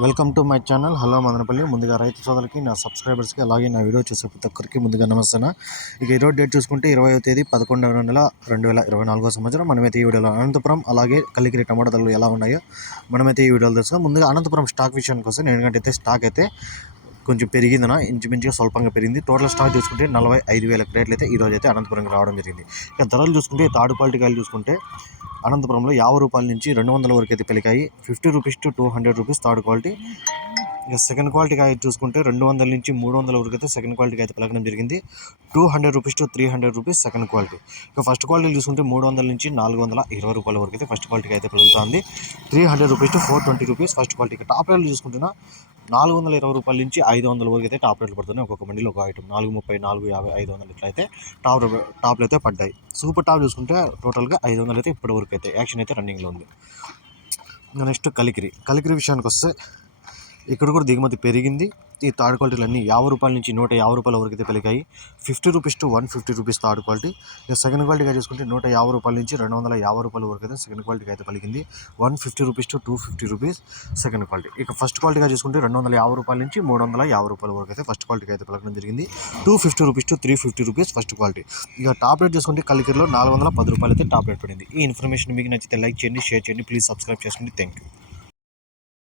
Welcome to my channel. Hello Madanapalle. ముందుగా రైతు సోదరులకి నా సబ్స్క్రైబర్స్కి అలాగే నా వీడియో చూసే ప్రతి ఒక్కరికి ముందుగా నమస్తే ఇక ఈరోజు డేట్ చూసుకుంటే ఇరవై తేదీ పదకొండవ నెల రెండు వేల ఇరవై నాలుగో సంవత్సరం. మనమైతే ఈ వీడియోలో అనంతపురం అలాగే కలికిరి టమాటా ధరలు ఎలా ఉన్నాయో మనమైతే ఈ వీడియోలో తెలుసుకున్నాం ముందుగా అనంతపురం స్టాక్ విషయానికి వస్తే నేను ఎందుకంటే అయితే స్టాక్ అయితే కొంచెం పెరిగిందన ఇంచుమించుగా స్వల్పంగా పెరిగింది. టోటల్ స్టాక్ చూసుకుంటే నలభై ఐదు వేల క్రేట్లు అయితే ఈరోజు అయితే అనంతపురంకి రావడం జరిగింది. ఇక ధరలు చూసుకుంటే థర్డ్ క్వాలిటీ కాయలు చూసుకుంటే అనంతపురంలో యాభై రూపాయల నుంచి రెండు వందల వరకు అయితే పెరిగాయి fifty rupees to two hundred rupees third quality. ఇక సెకండ్ క్వాలిటీగా అయితే చూసుకుంటే రెండు వందల నుంచి మూడు వందల వరకు అయితే సెకండ్ క్వాలిటీకి అయితే పలకడం జరిగింది. Two hundred rupees to three hundred rupees second quality. ఇక ఫస్ట్ క్వాలిటీ చూసుకుంటే మూడు వందల నుంచి నాలుగు వందల ఇరవై రూపాయల వరకు అయితే ఫస్ట్ క్వాలిటీకి అయితే పలుకుతుంది three hundred rupees to four twenty rupees first క్వాలిటీకి టాప్ రేట్లు చూసుకుంటున్నా నాలుగు వందల ఇరవై రూపాయల నుంచి ఐదు వందల వరకు అయితే టాప్ రేట్లు పడుతున్నాయి ఒక్కొక్క మండీలో ఒక ఐటమ్. నాలుగు ముప్పై నాలుగు యాభై ఐదు వందలు ఇట్లా అయితే టాప్ టాప్లు అయితే పడ్డాయి. సూపర్ టాప్ చూసుకుంటే టోటల్గా ఐదు వందలు అయితే ఇప్పటి వరకు అయితే యాక్షన్ అయితే రన్నింగ్లో ఉంది. ఇంకా నెక్స్ట్ కలికిరి. కలికిరి విషయానికి వస్తే ఇక్కడ కూడా దిగుమతి పెరిగింది. ఈ థర్డ్ క్వాలిటీలు అన్నీ యాభై రూపాయల నుంచి నూట యాభై రూపాయల వరకు అయితే పెరిగాయి. Fifty rupees to one fifty rupees third quality. ఇక సెకండ్ క్వాలిటీగా చూసుకుంటే నూట యాభై రూపాయల నుంచి రెండు వందల యాభై రూపాయల వరకు అయితే సెకండ్ క్వాలిటీకి అయితే పలికింది. One fifty rupees to two fifty rupees second quality. ఇక ఫస్ట్ క్వాలిటీగా చూసుకుంటే రెండు వందల యాభై రూపాయల నుంచి మూడు వందల యాభై రూపాయల వరకు అయితే ఫస్ట్ క్వాలిటీకి అయితే పలకడం జరిగింది. Two fifty rupees to three fifty rupees first quality. ఇక టాప్ రేట్ చూసుకుంటే కలికిరిలో నాలుగు వందల పది రూపాయలు అయితే టాప్ రేట్ పడింది. ఈ ఇన్ఫర్మేషన్ మీకు నచ్చితే లైక్ చేయండి షేర్ చేయండి. ప్లీజ్ సబ్స్క్రైబ్ చేసుకోండి థ్యాంక్ యూ